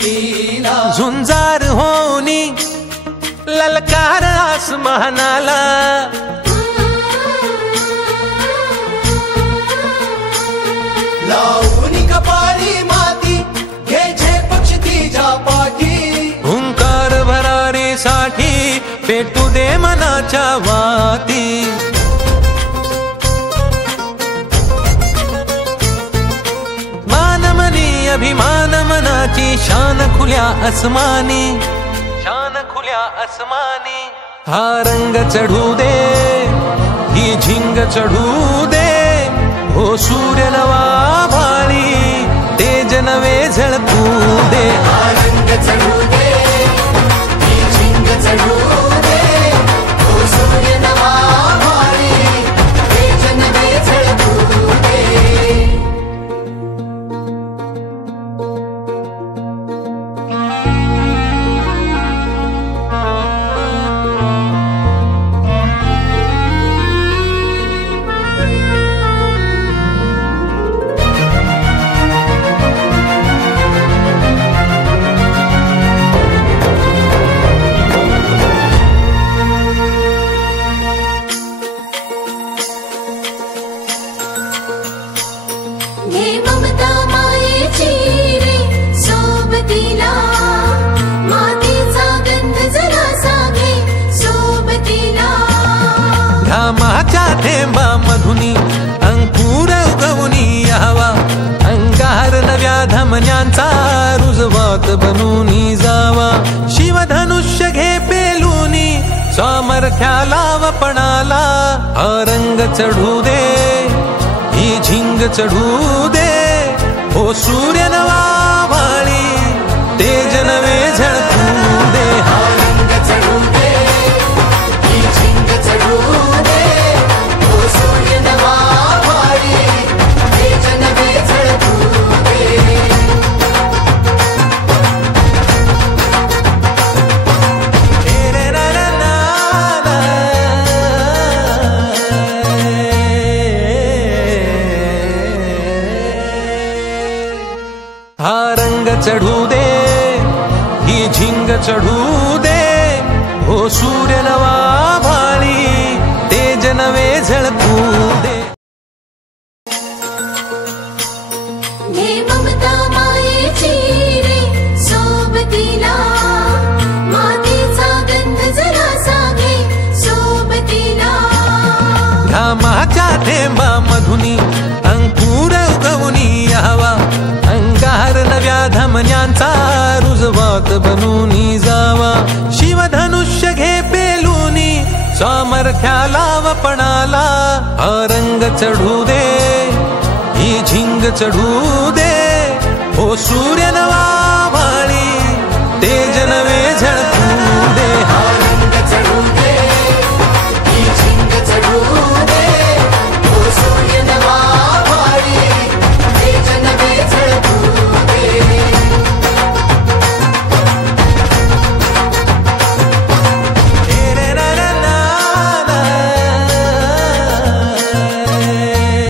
कीर्तीला झुंजार होनी ललकार आसमानाला लावून कपाळी माती घ्यायचे पक्ष तिच्या पाठी हुंकार भरारीसाठी पेटू दे मनाच्या वाती मानमनी अभिमान मनाची शान खुल्या आसमानी शान खुल्या आसमानी हा रंग चढू दे ही झिंग चढू दे हो सूर्य नवा भाळी तेज नवे झळकू दे हा रंग चढू दे ही झिंग चढू दे हो सूर्य नवा भाळी तेज नवे झळकू दे हे ममता मायेची रे सोबतीला मातीचा गंध जरासा घे सोबतीला घामाच्या थेंबामधुनी अंकुर उगवूनी यावा अंगार नव्या धमन्यांचा रुजवात बनूनी जावा शिवधनुष्य घे पेलूनी सामर्थ्याला वपणाला हा रंग चढू दे ही झिंग चढू दे हो सूर्य नवा भाळी तेज नवे झळकू दे हा रंग चढू दे ही झिंग चढू दे हो सूर्य नवा भाळी तेज नवे झळकू दे हा रंग चढू दे ही झिंग चढू दे हो सूर्य नवा भाळी तेज नवे झळकू दे हे ममता मायेची रे सोबतीला मातीचा गंध जरासा घे सोबतीला घामाच्या थेंबामधुनी अंकुर उगवूनी यावा अंगार नव्या धमन्यांचा रुजवात बनूनी जावा शिवधनुष्य घे पेलूनी सामर्थ्याला वपणाला हा रंग चढू दे ही झिंग चढू दे हो सूर्य नवा भाळी